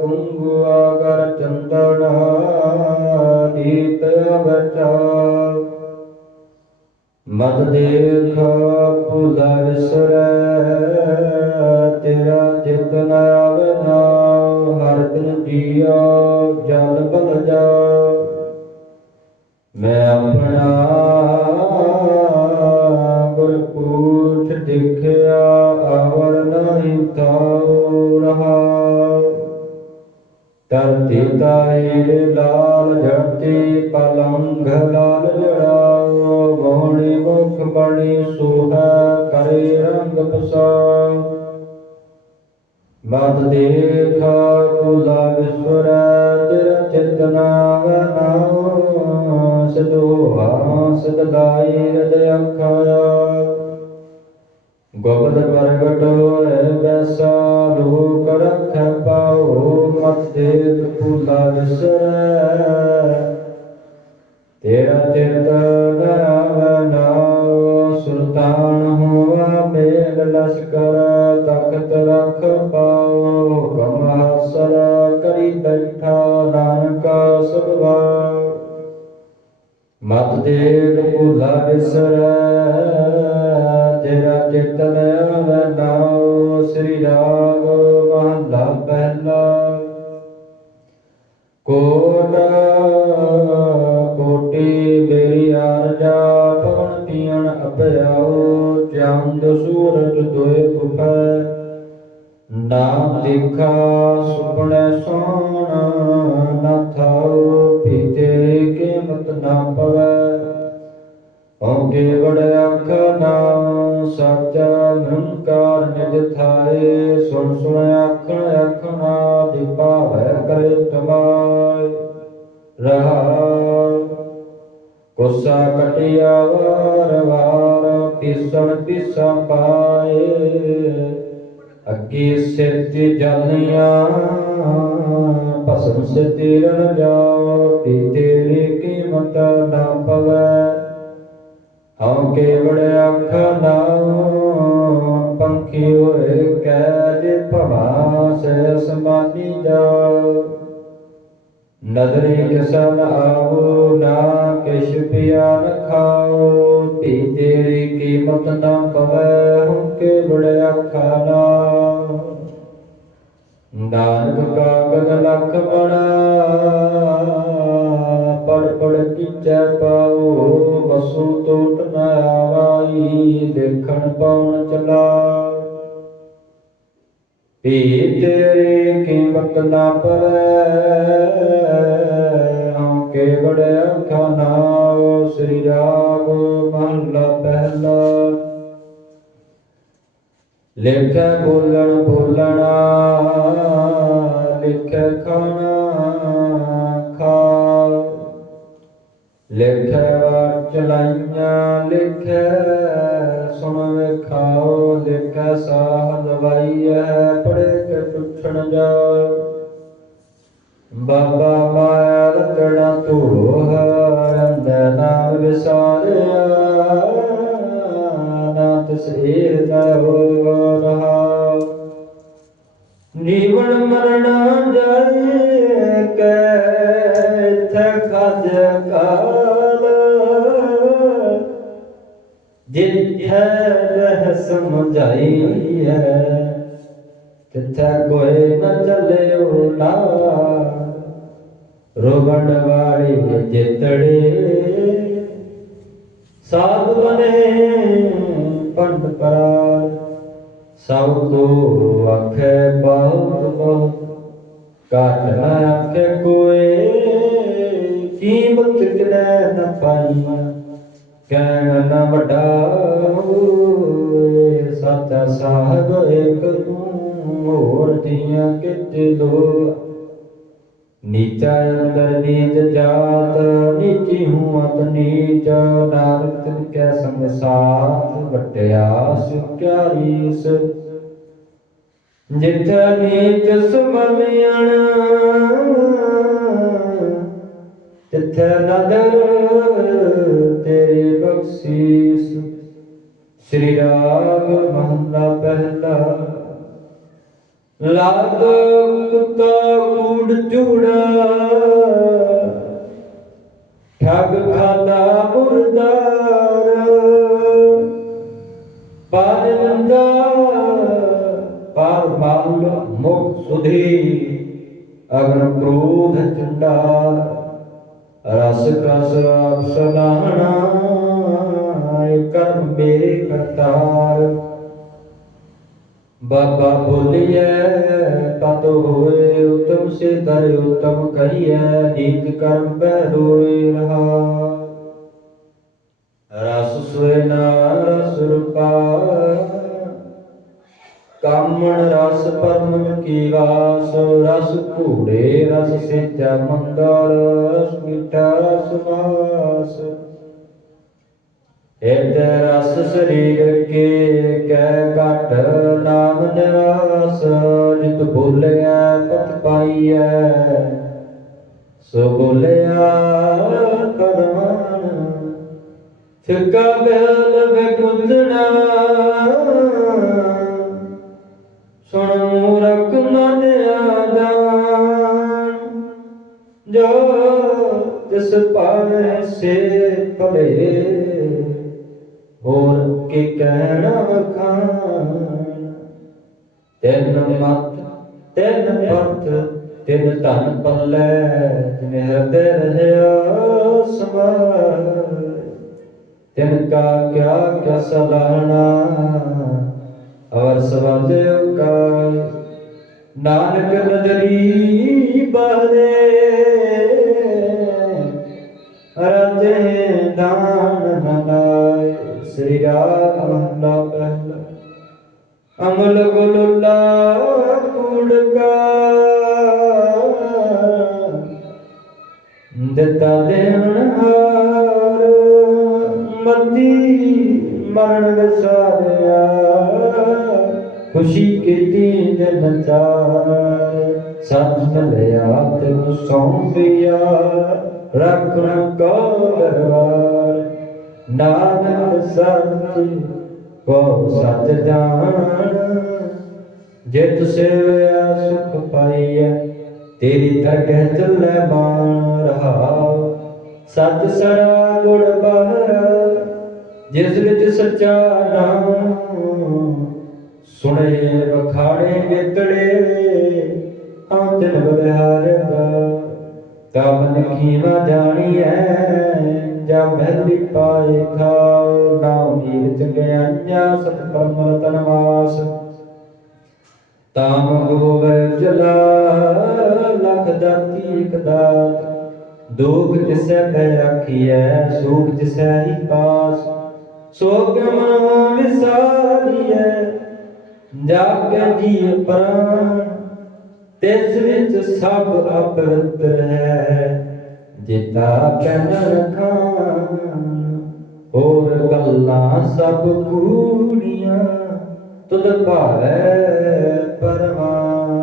ਕੁੰਗੂ ਆਗਰ ਚੰਦਨਾ ਦੀਪ ਬਚਾ ਮਦ ਦੇਖ ਪੁਲਾ ਵਿਸਰੈ ਤੇਰਾ ਚਿਤਨ ਆਵਨਾ ਹਰ ਦਿਨ ਜੀਓ ਜਲ ਧਰਤੀ ਲਾਲ ਜੜਤੀ ਪਲੰਘ ਲਾਲ ਜੜਾਓ ਗੋਣੀ ਮੁਖ ਬਣੀ ਸੋਹਾ ਕਰੇ ਰੰਗ ਪਸਾ ਮਤ ਦੇਖਾ ਕੁਲਾ ਵਿਸਵਰ, ਤੇਰਾ ਚਿਤਨਾ ਵਨਾਓ ਸਦੋਹਾ ਸਦਲਾਈ ਹਿਰਦਿ ਅੱਖਾਇਆ ਗੋਬਿੰਦ ਪ੍ਰਗਟ ਹੋਏ ਬੈਸਾ ਮਤ ਦੇਵ ਭੁਲਾ ਵਿਸਰੈ ਤੇਰਾ ਚਿਤਨ ਆਵੈ ਸ੍ਰੀ ਰਾਗ ਮਹਲਾ ਪਹਿਲਾ। ਕੋਟ ਕੋਟੀ ਮੇਰੀ ਆਰਜਾ, ਪਵਨ ਪੀਣ ਅਭਿਆਉ, ਚੰਦ ਸੂਰਜ ਦੋਏ ਕੁਪੈ ਨਾਮ ਦੇਖਾ ਸੁਪਨੇ ਸੋਣ ਨਾ ਥਾਉ ਪੀਤੇ ਓਕੇ ਬੜ ਆਖਣਾ ਸੱਚਾ ਨਿਰੰਕਾਰ ਨਿਜ ਥਾਏ, ਸੁਣ ਸੁਣ ਆਖਣ ਆਖਣਾ ਦੀ ਭਾਵੈ ਕਰੇ ਤਮਾਇ ਰਹਾ ਕੋਸਾ ਕਟਿਆ ਵਾਰ ਵਾਰ, ਪੀਸਣ ਪੀਸਾ ਪਾਏ। ਅੱਗੇ ਸਿਰ ਤੇ ਜਾਲੀਆਂ ਭਸਮ ਸੇ ਤੀਰਨ ਜਾਓ ਤੇ ਤੇਰੀ ਕੀਮਤ ਨਾ ਪਵੈ। ਹਉ ਕੇਵੜ ਅੱਖ ਨਾਉ, ਪੰਖੀ ਹੋਏ ਕੈਦ ਭਵਾ ਸੇ ਸਮਾਨੀ ਨਦਰੀ ਕਿਸਨ ਆਵੋ, ਨਾ ਕਿਛ ਪਿਆ ਨ ਖਾਓ। ਤੀ ਤੇਰੀ ਕੀਮਤ ਨਾ ਪਵੈ, ਹੁਣ ਕੇ ਬੜਿਆ ਖਾਨਾ ਨਾਨਕ ਕਾਗਦ ਲਖ ਬੜਾ ਪੜ ਪੜ ਕੀਚੈ ਪਾਉ ਵਸੂ ਟੋਟ ਨ ਆਵਾਈ, ਦੇਖਣ ਪਾਉਣ ਚਲਾ। ਪੀ ਤੇਰੀ ਕੀਮਤ ਨਾ ਪਵੈ ਹਉ ਕੇ ਬੜਿਆ ਖਾਨਾ ਸ੍ਰੀ ਰਾਗ ਮਹਲਾ ਪਹਿਲਾ। ਲਿਖੈ ਬੋਲਣ ਬੋਲਣਾ, ਲਿਖੈ ਖਾਣਾ ਲਿਖੈ ਵਾਰ ਚਲਾਈਆਂ ਲਿਖੈ ਸੁਣ ਵੇਖਾਓ, ਲਿਖੈ ਸਾਹ ਲਵਾਈਐ ਪੜੇ ਕੇ ਪੁੱਛਣ ਜਾਓ। ਬਾਬਾ ਮਾਇਆ ਰਤਣਾ ਧੋਹ ਅੰਦਰ ਨਾਮ ਵਿਸਾਰਿਆ, ਨਾ ਤਿਸ ਦਾ ਨਾ ਹੋ ਰਹਾ ਜੀਵਨ ਮਰਨ ਜਾਏ ਕੈ ਥਕਜ ਕਾਲ ਜਿੱਥੈ ਰਹਿ ਸਮਝਾਈ ਹੈ ਤਿੱਥੈ ਕੋਈ ਨ ਚੱਲਿਓ ਨਾ ਰੋਗਣ ਵਾਲੀ ਜਿਤੜੇ ਸਾਧ ਬਨੇ ਪੰਡ ਪਰਾਰ ਸਭ ਕੋ ਆਖੇ ਬਹੁਤ ਬਹੁਤ ਕਾਟ ਨ ਆਖੇ ਕੋਏ ਕੀਮਤ ਕਿਨੇ ਨ ਪਾਈ ਕਹਿਣ ਨ ਵੱਡਾ ਹੋਏ ਸੱਚਾ ਸਾਹਿਬ ਇੱਕ ਤੂੰ, ਹੋਰ ਦੀਆਂ ਕਿਤੇ ਦੋ ਨੀਚਾ ਅੰਦਰ ਨੀਚ ਜਾਤ, ਨੀਚੀ ਹੂੰ ਅਤ ਨੀਚ। ਨਾਨਕ ਤਿਨ ਕੈ ਸੰਗ ਸਾਥ, ਵਟਿਆ ਸੁਖਿਆ ਰੀਸ। ਜਿਤ ਨੀਚ ਸਮਲਿਆਣ ਤਿਥੈ ਨਦਰ ਤੇਰੀ ਬਖਸ਼ੀਸ। ਸ੍ਰੀ ਰਾਗ ਮਹਲਾ ਪਹਿਲਾ ਲਾਗ ਕੁੱਤਾ ਕੂੜ ਚੂੜਾ। ਠੱਗ ਕਸ ਕਰਮ ਮੇਰੇ ਕਰਤਾਰ। ਬਾਬਾ ਬੋਲੀਐ ਤਤ ਹੋਏ, ਉਤਮ ਸੇ ਕਰ ਉਤਮ ਕਹੀਐ ਨੀਤ ਕਰਮ ਬੈ ਰੋਇ ਰਹਾ ਰਸ ਸੋਏ ਰਸ ਰੂਪਾ ਕਾਮਣ ਰਸ ਪਰਮ ਕੀ ਵਾਸ, ਰਸ ਘੂੜੇ, ਰਸ ਸੇਚਾ ਮੰਗਲ ਰਸ ਮਿੱਠਾ ਰਸ ਮਾਸ ਇਤ ਰਸ ਸਰੀਰ ਕੇ ਕੈ ਘਟ ਨਾਮ ਨਿਵਾਸ, ਜਿਤ ਬੋਲਿਆ ਪਤ ਪਾਈਐ। ਸੋ ਬੋਲਿਆ ਕਰਮਾਨ ਫਿੱਕਾ ਬੇਲ ਤਿਸ ਪਾਵੇ ਸੇ ਭਲੇ। ਹੋਰ ਕੀ ਕਹਿਣਾ ਵਖਾਣ ਤਿੰਨ ਮਤ, ਤਿੰਨ ਪਥ, ਤਿੰਨ ਧਨ ਪੱਲੇ ਜਿਨੇ ਹਿਰਦੇ ਰਹਿਆ ਸਮਾਏ। ਤਿਨ ਕਾ ਕਿਆ ਕਿਆ ਸਲਾਹਣਾ ਅਵਰ ਸਵਾਲਿਓ ਕਾ ਨਾਨਕ ਨਦਰੀ ਬਾਰੇ ਦਾਨ ਮਨਾਏ ਸ੍ਰੀ ਰਾਗ ਮਹਲਾ ਪਹਿਲਾ ਅਮਲ ਗੁਲੁਲਾ ਕੁੜਕਾ ਦਿੱਤਾ ਦੇਣ ਹਾਰ ਮਤੀ ਮਰਨ ਵਿਸਾਰਿਆ ਖੁਸ਼ੀ ਕੀਤੀ ਦਿਨ ਚਾਰ ਸਤ ਮਿਲਿਆ ਤੈਨੂੰ ਸੌਂਪਿਆ ਰੱਖਣ ਕੋ ਦਰਬਾਰ। ਨਾਨਕ ਸੱਚ ਕੋ ਸੱਚ ਜਾਣ ਜੇ ਤੁ ਸੇਵਿਆ ਸੁਖ ਪਾਈਐ, ਤੇਰੀ ਤਰਕਹਿ ਚੱਲੇ ਮਾਨ ਰਹਾਉ। ਸਤ ਸੜਾ ਗੁੜ ਬਹਰ, ਜਿਸ ਵਿੱਚ ਸੱਚਾ ਨਾਮ ਸੁਣੇ ਵਖਾੜੇ ਗਿਤੜੇ ਹਾਂ ਤਿਨ ਬਲਿਹਾਰਦਾ ਤਮਨ ਜਾਣੀਐ ਜਾ ਬਹਿਲੀ ਪਾਏ ਖਾਉ ਨਾਮ ਨੀਰ ਚੰਗਿਆਈਆਂ ਸਤ ਪਰਮ ਤਨਵਾਸ ਤਾਮ ਗੋਬਰ ਜਲਾ, ਲਖ ਦਾਤੀ ਇਕ ਦਾਤ। ਦੁਖ ਜਿਸੈ ਭੈ ਆਖੀਐ, ਸੁਖ ਜਿਸੈ ਹੀ ਪਾਸ। ਸੋ ਮਨ ਵਿਸਾਰੀਐ ਜਾਗੈ ਜੀ ਪ੍ਰਾਨ ਤਿਸ ਵਿੱਚ ਸਭ ਅਪਵਿੱਤਰ ਹੈ। ਜਿਤਾ ਕਨ ਰਖਾਨ ਹੋਰ ਗੱਲਾਂ ਸਭ ਕੂੜੀਆਂ, ਤੁਧ ਭਾਵੈ ਪਰਮਾ